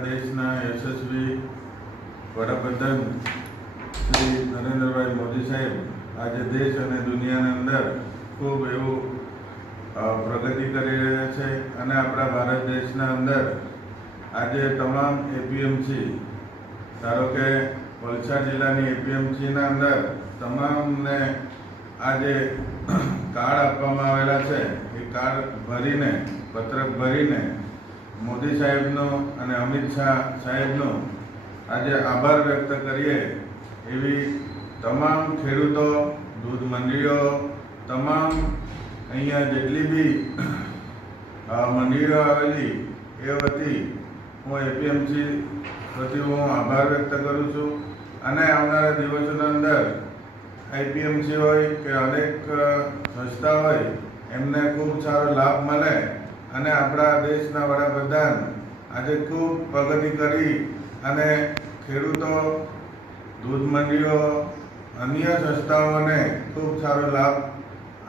આપણા દેશના યશસ્વી વડાપ્રધાન શ્રી નરેન્દ્રભાઈ મોદી સાહેબ આજે દેશ અને દુનિયાની અંદર ખૂબ એવું પ્રગતિ કરી રહ્યા છે અને આપણા ભારત દેશના અંદર આજે તમામ એપીએમસી, ધારો કે વલસાડ જિલ્લાની એપીએમસીના અંદર તમામને આજે કાર્ડ આપવામાં આવેલા છે. એ કાર્ડ ભરીને, પત્રક ભરીને મોદી સાહેબનો અને અમિત શાહ સાહેબનો આજે આભાર વ્યક્ત કરીએ એવી તમામ ખેડૂતો, દૂધ મંડળીઓ, તમામ અહીંયા જેટલી બી મંડળીઓ આવેલી એ વતી હું એપીએમસી વતી હું આભાર વ્યક્ત કરું છું. અને આવનારા દિવસોના અંદર આઈપીએમસી હોય કે અનેક સંસ્થા હોય એમને ખૂબ સારો લાભ મળે અને આપણા દેશના વડાપ્રધાન આજે ખૂબ પ્રગતિ કરી અને ખેડૂતો, દૂધ મંડળીઓ, અન્ય સંસ્થાઓને ખૂબ સારો લાભ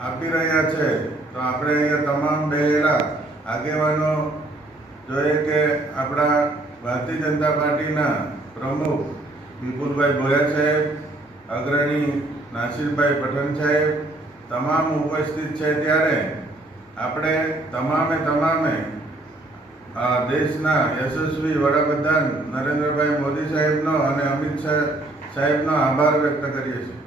આપી રહ્યા છે. તો આપણે અહીંયા તમામ બેઠેલા આગેવાનો જોઈએ કે આપણા ભારતીય જનતા પાર્ટીના પ્રમુખ વિપુલભાઈ ગોયલ સાહેબ, અગ્રણી નાસિરભાઈ પઠાણ સાહેબ તમામ ઉપસ્થિત છે. ત્યારે આપણે તમામે દેશના યશસ્વી વડાપ્રધાન નરેન્દ્રભાઈ મોદી સાહેબનો અને અમિત શાહ સાહેબનો આભાર વ્યક્ત કરીએ છીએ.